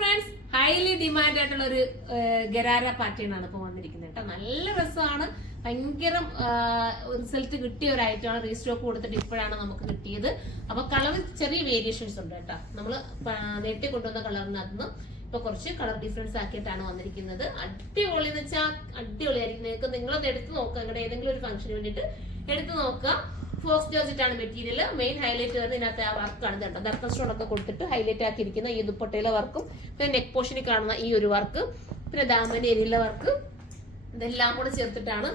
Friends, highly demand ആയിട്ടുള്ള ഒരു ഗരാര pattern ആണ് ഇപ്പൊ വന്നിരിക്കുന്നത് കേട്ടോ. നല്ല രസമാണ്, ഭയങ്കര റിസൾട്ട് കിട്ടിയ ഒരു ഐറ്റം ആണ്. റീസ്റ്റോക്ക് കൊടുത്തിട്ട് ഇപ്പോഴാണ് നമുക്ക് കിട്ടിയത്. അപ്പൊ കളർ ചെറിയ വേരിയേഷൻസ് ഉണ്ട് കേട്ടോ. നമ്മള് നേരത്തെ കൊണ്ടുവന്ന കളറിനകത്ത് ഇപ്പൊ കുറച്ച് കളർ ഡിഫറൻസ് ആക്കിയിട്ടാണ് വന്നിരിക്കുന്നത്. അടിപൊളി എന്ന് വെച്ചാൽ അടിപൊളിയായിരിക്കും. നിങ്ങൾക്ക് നിങ്ങളത് എടുത്ത് നോക്കുക, നിങ്ങളുടെ ഏതെങ്കിലും ഒരു ഫംഗ്ഷന് വേണ്ടിയിട്ട് എടുത്ത് നോക്കുക. ഫോക്സ് ജോർജറ്റ് ആണ് മെറ്റീരിയൽ. മെയിൻ ഹൈലൈറ്റ് വരുന്നത് ഇതിനകത്ത് ആ വർക്കാണ് കേട്ടോ. ദർക്കൻ സ്റ്റോൺ ഒക്കെ കൊടുത്തിട്ട് ഹൈലൈറ്റ് ആക്കിയിരിക്കുന്ന ഈ ദുപ്പട്ടയിലെ വർക്കും, പിന്നെ നെക്ക് പോർഷനിൽ കാണുന്ന ഈ ഒരു വർക്ക്, പിന്നെ ദാമന്റെ ഏരിയയിലെ വർക്ക്, ഇതെല്ലാം കൂടെ ചേർത്തിട്ടാണ്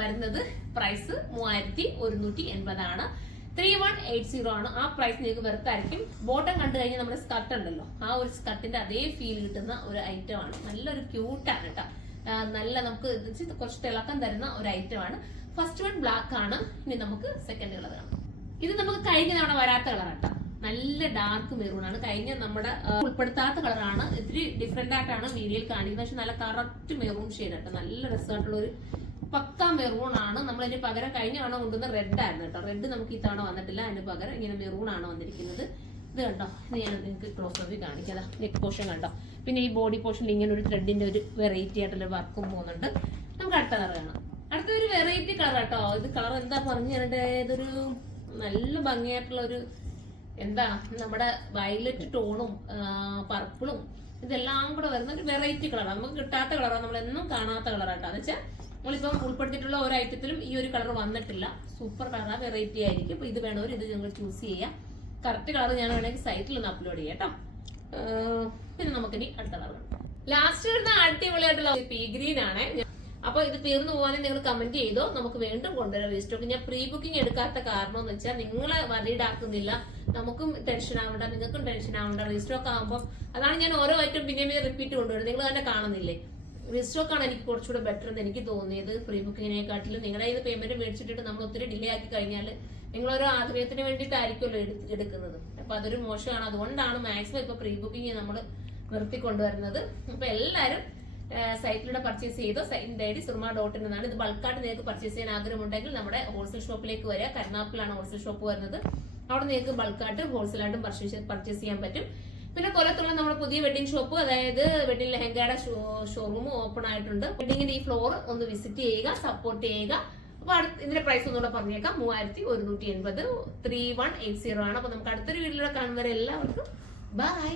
വരുന്നത്. പ്രൈസ് 3180 ആണ്. 3180 ആണ്. ആ പ്രൈസ് നിങ്ങൾക്ക് വെറുത്തായിരിക്കും. ബോട്ടം കണ്ടു കഴിഞ്ഞാൽ നമ്മുടെ സ്കർട്ട് ഉണ്ടല്ലോ, ആ ഒരു സ്കർട്ടിന്റെ അതേ ഫീൽ കിട്ടുന്ന ഒരു ഐറ്റം ആണ്. നല്ലൊരു ക്യൂട്ടാണ് കേട്ടോ. നല്ല നമുക്ക് കുറച്ച് തിളക്കം തരുന്ന ഒരു ഐറ്റം ആണ്. ഫസ്റ്റ് വൺ ബ്ലാക്ക് ആണ്. ഇനി നമുക്ക് സെക്കൻഡ് കളർ കാണാം. ഇത് നമുക്ക് കഴിഞ്ഞ തവണ വരാത്ത കളറാട്ടോ. നല്ല ഡാർക്ക് മെറൂൺ ആണ്. കഴിഞ്ഞ നമ്മുടെ ഉൾപ്പെടുത്താത്ത കളറാണ്. ഇത്തിരി ഡിഫറെന്റ് ആയിട്ടാണ് വീഡിയോയിൽ കാണിക്കുന്നത്. പക്ഷെ നല്ല കറക്റ്റ് മെറൂൺ ഷെയ്ഡ് ആട്ടോ. നല്ല രസമായിട്ടുള്ള ഒരു പക്ക മെറൂൺ ആണ്. നമ്മളതിന് പകരം കഴിഞ്ഞ തവണ കൊണ്ടുവന്ന റെഡ് ആയിരുന്നു കേട്ടോ. റെഡ് നമുക്ക് ഈ തവണ വന്നിട്ടില്ല. അതിന് പകരം ഇങ്ങനെ മെറൂൺ ആണ് വന്നിരിക്കുന്നത്. ഇത് കണ്ടോ, ഇത് ഞാൻ നിങ്ങൾക്ക് ക്ലോസ് അപ്പ് കാണിക്കാം. നെക്ക് പോർഷൻ കണ്ടോ. പിന്നെ ഈ ബോഡി പോർഷനിൽ ഇങ്ങനെ ഒരു ത്രെഡിന്റെ ഒരു വെറൈറ്റി ആയിട്ടുള്ള വർക്കും പോകുന്നുണ്ട്. നമുക്ക് അടുത്ത കളർ കാണാം. അടുത്തൊരു വെറൈറ്റി കളർ കേട്ടോ. ഇത് കളർ എന്താ പറഞ്ഞു തരണ്ടേ, ഇതൊരു നല്ല ഭംഗിയായിട്ടുള്ള ഒരു എന്താ നമ്മുടെ വയലറ്റ് ടോണും പർപ്പിളും ഇതെല്ലാം കൂടെ വരുന്ന ഒരു വെറൈറ്റി കളറാണ്. നമുക്ക് കിട്ടാത്ത കളറാണ്, നമ്മളെന്നും കാണാത്ത കളറാട്ടോ. എന്ന് വെച്ചാൽ നമ്മളിപ്പം ഉൾപ്പെടുത്തിയിട്ടുള്ള ഒരു ഐറ്റത്തിലും ഈ ഒരു കളർ വന്നിട്ടില്ല. സൂപ്പർ കളറാണ്, വെറൈറ്റി ആയിരിക്കും. അപ്പൊ ഇത് വേണവർ ഇത് നിങ്ങൾ ചൂസ് ചെയ്യാം. കറക്റ്റ് കളർ ഞാൻ വേണമെങ്കിൽ സൈറ്റിൽ ഒന്ന് അപ്ലോഡ് ചെയ്യാം കേട്ടോ. പിന്നെ നമുക്കിനി അടുത്ത കളർ ലാസ്റ്റ് വരുന്ന അടിപൊളിയായിട്ടുള്ള പീ ഗ്രീൻ ആണ്. അപ്പൊ ഇത് തീർന്നു പോകാനും നിങ്ങൾ കമന്റ് ചെയ്തോ. നമുക്ക് വീണ്ടും കൊണ്ടുവരാം റീസ്റ്റോക്ക്. ഞാൻ പ്രീ ബുക്കിംഗ് എടുക്കാത്ത കാരണം എന്ന് വെച്ചാൽ നിങ്ങളെ വറീഡ് ആക്കുന്നില്ല, നമുക്കും ടെൻഷൻ ആവണ്ട, നിങ്ങൾക്കും ടെൻഷൻ ആവണ്ട. റീസ്റ്റോക്ക് ആകുമ്പോൾ അതാണ് ഞാൻ ഓരോ ഐറ്റം പിന്നെ റിപ്പീറ്റ് കൊണ്ടുവരുന്നത്. നിങ്ങൾ തന്നെ കാണുന്നില്ലേ. റീസ്റ്റോക്ക് ആണ് എനിക്ക് കുറച്ചുകൂടെ ബെറ്റർ എന്ന് എനിക്ക് തോന്നിയത് പ്രീ ബുക്കിങ്ങിനെക്കാട്ടിലും. നിങ്ങളുടെ ഇത് പേയ്മെന്റ് മേടിച്ചിട്ട് നമ്മൾ ഒത്തിരി ഡിലേ ആക്കി കഴിഞ്ഞാൽ നിങ്ങളോരോ ആഗ്രഹത്തിന് വേണ്ടിയിട്ടായിരിക്കുമല്ലോ എടുക്കുന്നത്. അപ്പൊ അതൊരു മോശമാണ്. അതുകൊണ്ടാണ് മാക്സിമം ഇപ്പൊ പ്രീ ബുക്കിംഗ് നമ്മൾ നിർത്തിക്കൊണ്ടുവരുന്നത്. അപ്പൊ എല്ലാവരും സൈറ്റിലൂടെ പർച്ചേസ് ചെയ്തോ. സൈറ്റിന്റെ ഐഡി surma.in എന്നാണ്. ഇത് ബൾക്കായിട്ട് നിങ്ങൾക്ക് പർച്ചേസ് ചെയ്യാൻ ആഗ്രഹമുണ്ടെങ്കിൽ നമ്മുടെ ഹോൾസെയിൽ ഷോപ്പിലേക്ക് വരിക. കരുനാഗപ്പള്ളിയാണ് ഹോൾസെയിൽ ഷോപ്പ് വരുന്നത്. അവിടെ നിങ്ങൾക്ക് ബൾക്കായിട്ട് ഹോൾസെയിലായിട്ടും പർച്ചേസ് ചെയ്യാൻ പറ്റും. പിന്നെ കൊല്ലത്തുള്ള നമ്മുടെ പുതിയ വെഡിങ് ഷോപ്പ്, അതായത് വെഡിങ് ലെഹങ്കയുടെ ഷോറൂം ഓപ്പൺ ആയിട്ടുണ്ട്. വെഡിങ്ങിന്റെ ഈ ഫ്ലോർ ഒന്ന് വിസിറ്റ് ചെയ്യുക, സപ്പോർട്ട് ചെയ്യുക. അപ്പൊ ഇതിന്റെ പ്രൈസ് ഒന്നുകൂടെ പറഞ്ഞേക്കാം. 3180 3180 ആണ്. അപ്പൊ നമുക്ക് അടുത്തൊരു വീഡിയോയിലൂടെ കാണുന്നവരെ എല്ലാവർക്കും ബൈ.